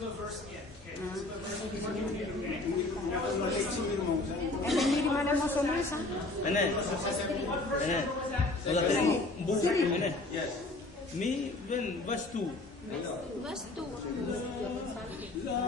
the verse again. Okay, this is the verse again. Okay. That was what it's Hindi naman mo sumas, ha? Ano? Ano? Wala tayong buo. Ano? Yes. Me, when, verse 2. Verse 2. La